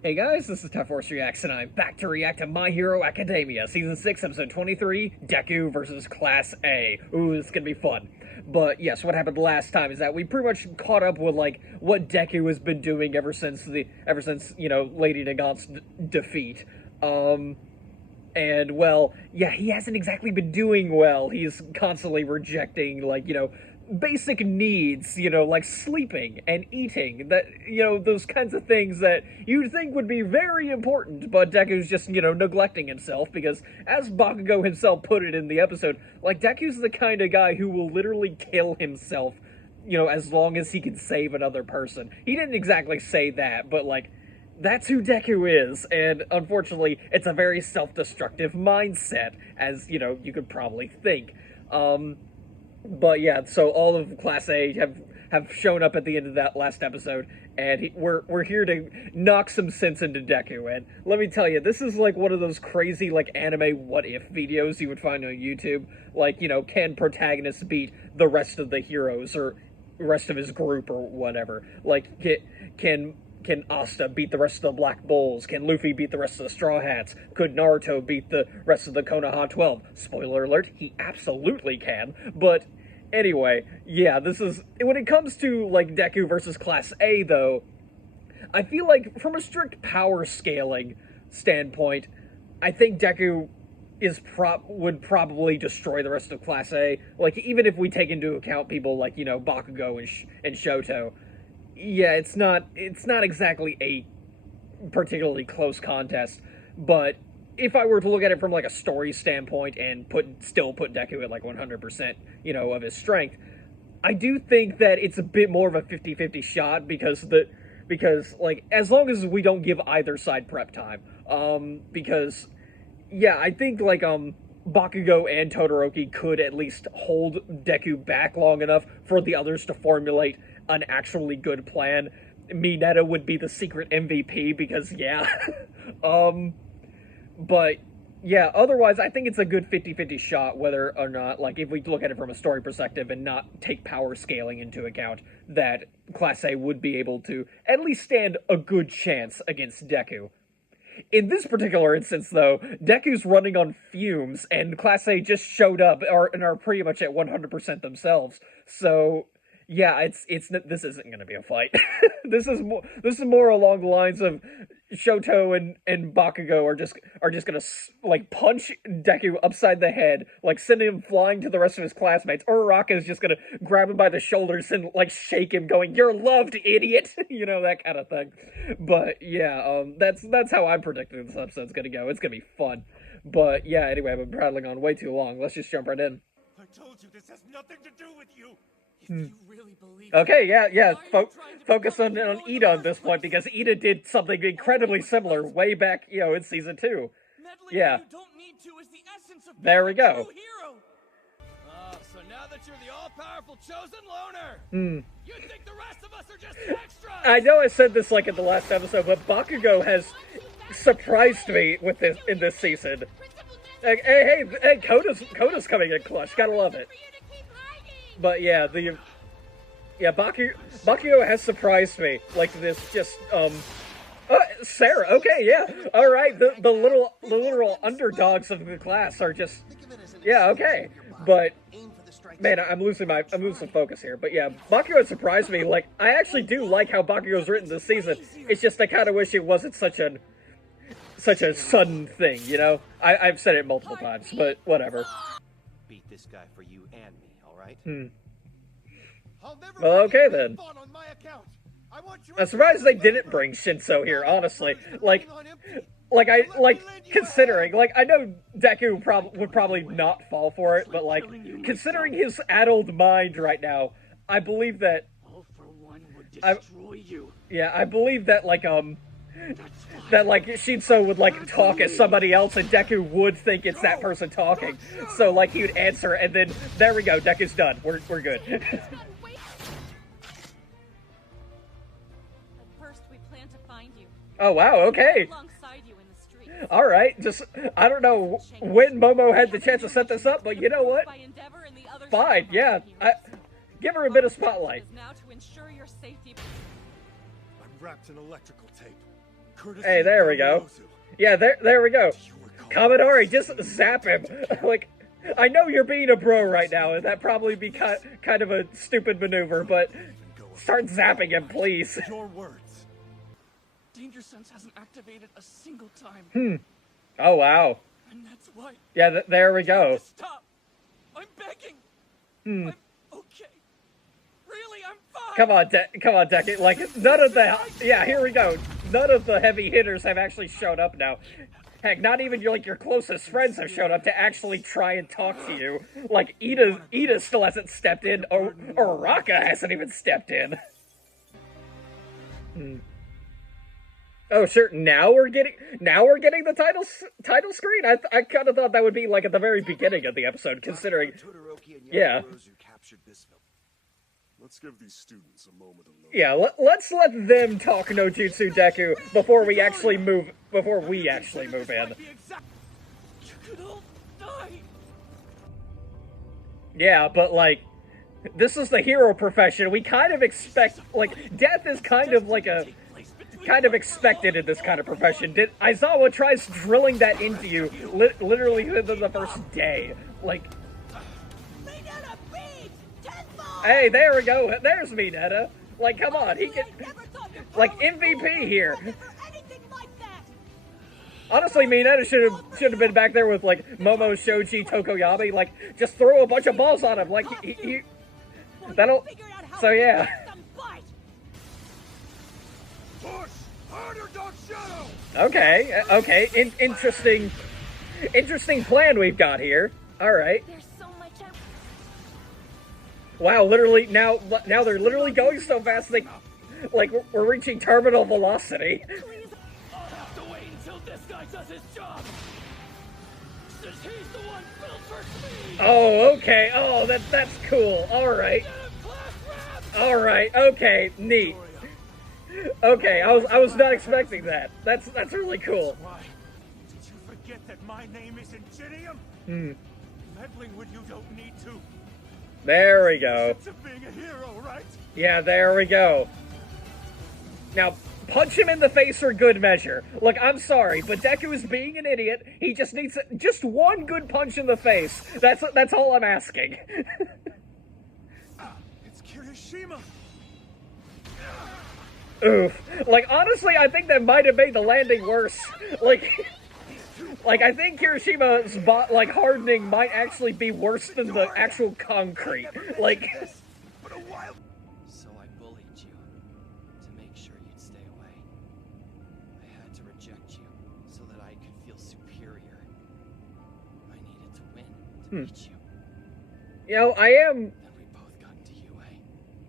Hey guys, this is Tough Force Reacts, and I'm back to react to My Hero Academia, Season 6, Episode 23, Deku versus Class A. Ooh, this is gonna be fun. But yes, what happened last time is that we pretty much caught up with, like, what Deku has been doing ever since, Lady Nagant's defeat. And, well, yeah, he hasn't exactly been doing well. He's constantly rejecting, basic needs, like sleeping and eating, that, those kinds of things that you'd think would be very important, but Deku's just, neglecting himself, because, as Bakugo himself put it in the episode, like, Deku's the kind of guy who will literally kill himself, as long as he can save another person. He didn't exactly say that, but, like, that's who Deku is, and unfortunately, it's a very self-destructive mindset, as, you could probably think. But yeah, so all of Class A have shown up at the end of that last episode, and we're here to knock some sense into Deku. And let me tell you, this is like one of those crazy like anime what if videos you would find on YouTube. Like, can protagonist beat the rest of the heroes or rest of his group or whatever? Like, can Asta beat the rest of the Black Bulls? Can Luffy beat the rest of the Straw Hats? Could Naruto beat the rest of the Konoha 12? Spoiler alert, he absolutely can. But anyway, yeah, this is... When it comes to, like, Deku versus Class A, though, I feel like, from a strict power scaling standpoint, I think Deku would probably destroy the rest of Class A. Like, even if we take into account people like, Bakugo and Shoto. Yeah, it's not exactly a particularly close contest, but if I were to look at it from like a story standpoint and still put Deku at like 100%, of his strength, I do think that it's a bit more of a 50-50 shot because like as long as we don't give either side prep time, because yeah, I think like Bakugo and Todoroki could at least hold Deku back long enough for the others to formulate an actually good plan. Mineta would be the secret MVP because, yeah. But, yeah, otherwise, I think it's a good 50-50 shot whether or not, like, if we look at it from a story perspective and not take power scaling into account, that Class A would be able to at least stand a good chance against Deku. In this particular instance, though, Deku's running on fumes, and Class A just showed up and are pretty much at 100% themselves. So, yeah, this isn't going to be a fight. This is more along the lines of Shoto and Bakugo are just going to like punch Deku upside the head, like send him flying to the rest of his classmates. Uraraka is just going to grab him by the shoulders and like shake him, going, "You're loved, idiot!" That kind of thing. But yeah, that's how I'm predicting this episode's going to go. It's going to be fun. But yeah, anyway, I've been prattling on way too long. Let's just jump right in. I told you this has nothing to do with you. If you really believe okay, yeah. Focus on Ida at this point, because Ida did something incredibly similar way back, in Season 2. Yeah. There we go. So now that you're the all-powerful chosen loner, you think the rest of us are just extras? I know I said this, like, in the last episode, but Bakugo has surprised me with this in this season. Hey, Koda's coming in clutch. Gotta love it. But yeah, Bakugo has surprised me. Like this, just Sarah. Okay, yeah, all right. The literal underdogs of the class are just, yeah, okay. But man, I'm losing focus here. But yeah, Bakugo has surprised me. Like, I actually do like how Bakugo's written this season. It's just I kind of wish it wasn't such a sudden thing. I've said it multiple times, but whatever. Beat this guy for you and me. Right? Well, okay then. I'm surprised they didn't bring Shinso here, honestly. Considering, I know Deku would probably not fall for it, but, considering his addled mind right now, I believe that... I believe that, Shinso would, talk as somebody else, and Deku would think it's that person talking. So, he would answer, and then, there we go, Deku's done. We're good. At first, we plan to find you. Oh, wow, okay. Alongside you in the streets. Alright, just, I don't know when Momo had the chance to set this up, but you know what? Fine, yeah. Give her a bit of spotlight. Now to ensure your safety. I'm wrapped in electrical tape. Hey, there we go. Yeah, there we go. Commodore, just zap him. Like, I know you're being a bro right now, and that probably be kind of a stupid maneuver, but start zapping him, please. Your words. Danger sense hasn't activated a single time. Oh, wow. And that's why. Yeah, there we go. Stop. I'm begging. I'm okay. Really, I'm fine. Come on, Deku. Like, none of the... Yeah, here we go. None of the heavy hitters have actually shown up now. Heck, not even your closest friends have shown up to actually try and talk to you. Like, Ida still hasn't stepped in, or Raka hasn't even stepped in. Oh, sure. Now we're getting the title screen. I kind of thought that would be like at the very beginning of the episode, considering. Yeah. Let's give these students a moment alone. Yeah, let's let them talk no Jutsu Deku before we actually move in. You could all die. Yeah, but like, this is the hero profession. We kind of expect, like, death is kind of like a expected in this kind of profession. Aizawa tries drilling that into you literally within the first day. Like, hey, there we go. There's Mineta. Like, come on, he can, like, MVP here. Honestly, Mineta should have been back there with like Momo, Shoji, Tokoyami. Like, just throw a bunch of balls on him. Like, that'll. So yeah. Push harder, Dark Shadow. Okay. Interesting plan we've got here. All right. There's so much. Wow, literally now they're literally going so fast they, like, we're reaching terminal velocity. I'll have to wait until this guy does his job. Since he's the one built for speed. Oh, okay. Oh, that's cool. All right. All right. Okay. Neat. Okay, I was not expecting that. That's really cool. Why? Did you forget that my name is Ingenium? Meddling with you don't need to. There we go. To being a hero, right? Yeah, there we go. Now, punch him in the face for good measure. Look, I'm sorry, but Deku is being an idiot. He just needs just one good punch in the face. That's all I'm asking. It's Kirishima. Oof. Like, honestly, I think that might have made the landing worse. Like, I think Kirishima's hardening might actually be worse than the actual concrete. Like, So I bullied you to make sure you'd stay away. I had to reject you so that I could feel superior. I needed to win to beat you. you know, Then we both got into UA.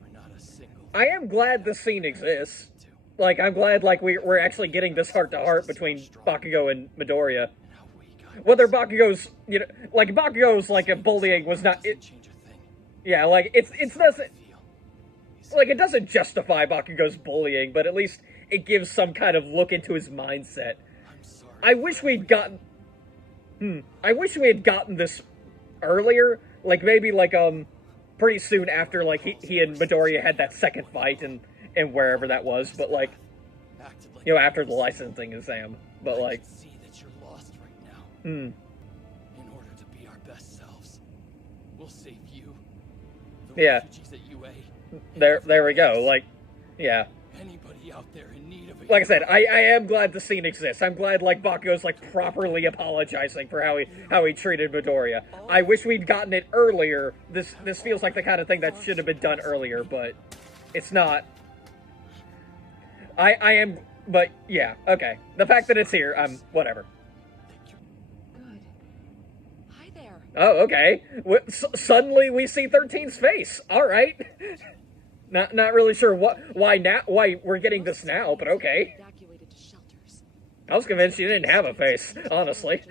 We're not a single. I am glad this scene exists. Like, I'm glad, like, we're actually getting this heart-to-heart between Bakugo and Midoriya. Whether Bakugo's, you know, like, Bakugo's, like, a bullying was not, yeah, like, it doesn't, like, it doesn't justify Bakugo's bullying, but at least it gives some kind of look into his mindset. I wish we had gotten this earlier, like, maybe, like, pretty soon after, like, he and Midoriya had that second fight, and wherever that was, but, like, you know, after the licensing exam, but, like, See that you're lost right now. In order to be our best selves, we'll save you. The Yeah. refugees at UA. there we go, like, yeah. Anybody out there in need of a Like I said, I am glad the scene exists. I'm glad, like, Bakugo's, like, properly apologizing for how he treated Midoriya. I wish we'd gotten it earlier. This feels like the kind of thing that should have been done earlier, but it's not. I am, but yeah, okay. The fact that it's here, whatever. Good. Hi there. Oh, okay. Suddenly we see 13's face. All right. Not really sure why we're getting this now, but okay. Evacuated to shelters. I was convinced she didn't have a face, honestly. At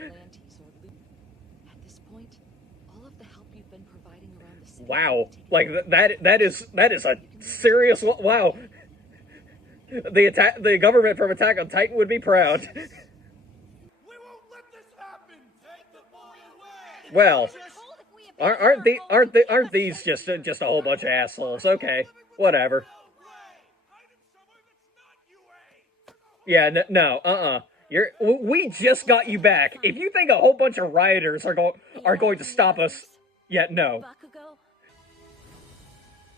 this point, all of the help you've been providing around the city. Wow, like that is a serious wow. The government from Attack on Titan would be proud. We won't let this happen. Take the boy away. Well, aren't these just a whole bunch of assholes? Okay, whatever. Yeah, we just got you back. If you think a whole bunch of rioters are going to stop us, yeah, no. Bakugo,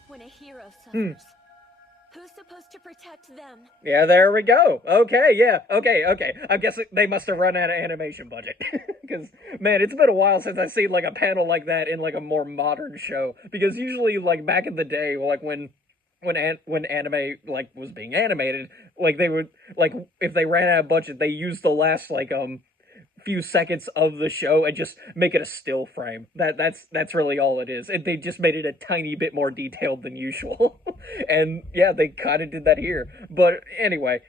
when a hero suffers, who's supposed to protect them? Yeah, there we go. Okay, yeah, okay. I guess they must have run out of animation budget. Because, man, it's been a while since I've seen, like, a panel like that in, like, a more modern show. Because usually, like, back in the day, like, when anime, like, was being animated, like, they would, like, if they ran out of budget, they used the last, like, few seconds of the show and just make it a still frame. That's really all it is. And they just made it a tiny bit more detailed than usual. And yeah, they kind of did that here. But anyway,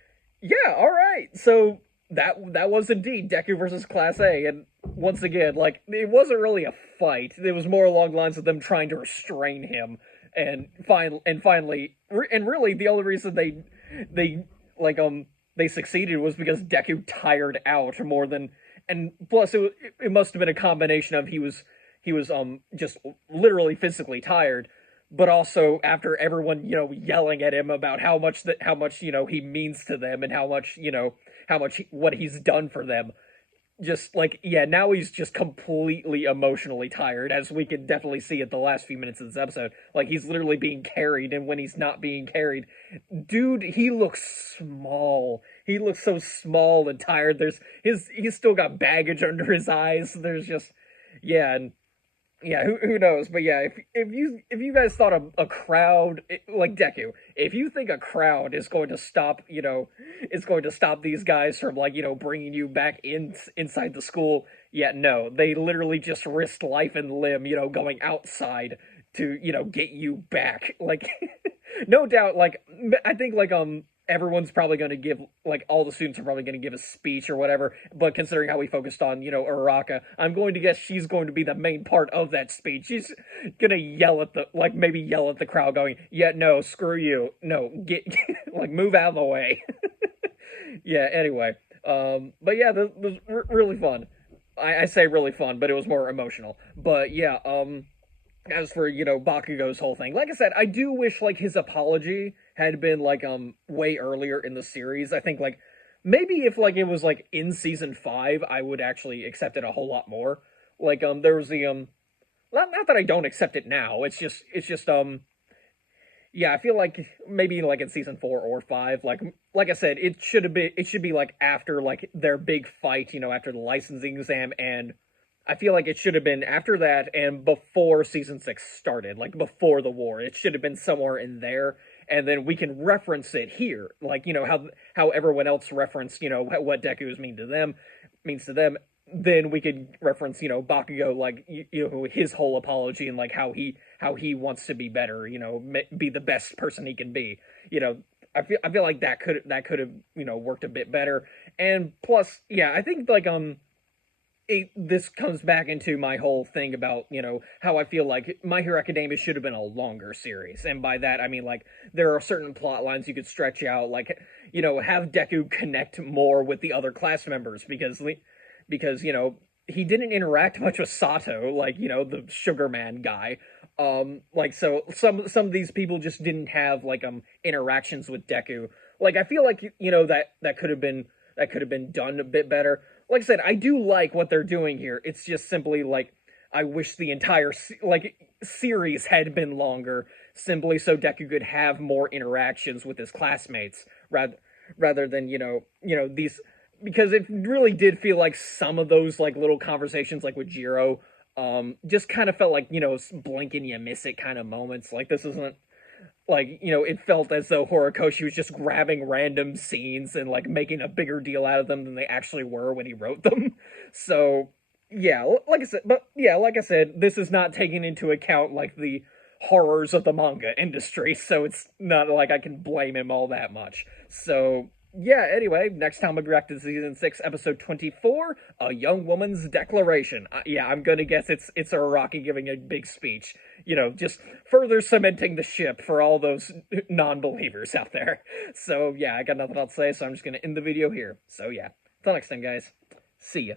yeah, all right. So that was indeed Deku versus Class A, and once again, like, it wasn't really a fight. It was more along the lines of them trying to restrain him, and finally, and really the only reason they succeeded was because Deku tired out more than. And plus, it must have been a combination of he was just literally physically tired, but also after everyone yelling at him about how much he means to them and how much what he's done for them. Just like, yeah, now he's just completely emotionally tired, as we can definitely see at the last few minutes of this episode. Like, he's literally being carried, and when he's not being carried, dude, he looks small. He looks so small and tired. He's still got baggage under his eyes. There's just, yeah, and yeah, who knows? But yeah, if you guys thought a crowd like Deku, if you think a crowd is going to stop, these guys from, like, bringing you back inside the school, yeah, no, they literally just risked life and limb, going outside to, get you back. Like, no doubt, like, I think, like, everyone's probably going to give, like, all the students are probably going to give a speech or whatever, but considering how we focused on, Uraraka, I'm going to guess she's going to be the main part of that speech. She's gonna maybe yell at the crowd going, yeah, no, screw you, no, get like, move out of the way. Yeah, anyway, but yeah, this was really fun. I say really fun, but it was more emotional. But yeah, as for, Bakugo's whole thing, like I said, I do wish, like, his apology had been, like, way earlier in the series. I think, like, maybe if, like, it was, like, in season 5, I would actually accept it a whole lot more. Like, there was the, not that I don't accept it now, it's just, yeah, I feel like maybe, like, in season 4 or 5, like I said, it should be, like, after, like, their big fight, after the licensing exam, and I feel like it should have been after that and before season 6 started, like, before the war. It should have been somewhere in there, and then we can reference it here, like, how everyone else referenced, what Deku's means to them. Then we could reference, Bakugo, like, his whole apology and, like, how he wants to be better, be the best person he can be. I feel like that could have, worked a bit better. And plus, yeah, I think, like, this comes back into my whole thing about, how I feel like My Hero Academia should have been a longer series. And by that, I mean, like, there are certain plot lines you could stretch out, like, have Deku connect more with the other class members, because he didn't interact much with Sato, like, the Sugar Man guy. Like, so some of these people just didn't have, like, interactions with Deku. Like, I feel like, that could have been done a bit better. Like I said, I do like what they're doing here. It's just simply, like, I wish the entire, series had been longer, simply so Deku could have more interactions with his classmates, rather than, these, because it really did feel like some of those, like, little conversations, like, with Jiro, just kind of felt like, blink and you miss it kind of moments. Like, this isn't, like, it felt as though Horikoshi was just grabbing random scenes and, like, making a bigger deal out of them than they actually were when he wrote them. So, yeah, like I said, this is not taking into account, like, the horrors of the manga industry, so it's not like I can blame him all that much. So, yeah, anyway, next time we'll be back to season 6, episode 24, A Young Woman's Declaration. Yeah, I'm gonna guess it's Araki giving a big speech. Just further cementing the ship for all those non-believers out there. So, yeah, I got nothing else to say, so I'm just gonna end the video here. So, yeah, until next time, guys. See ya.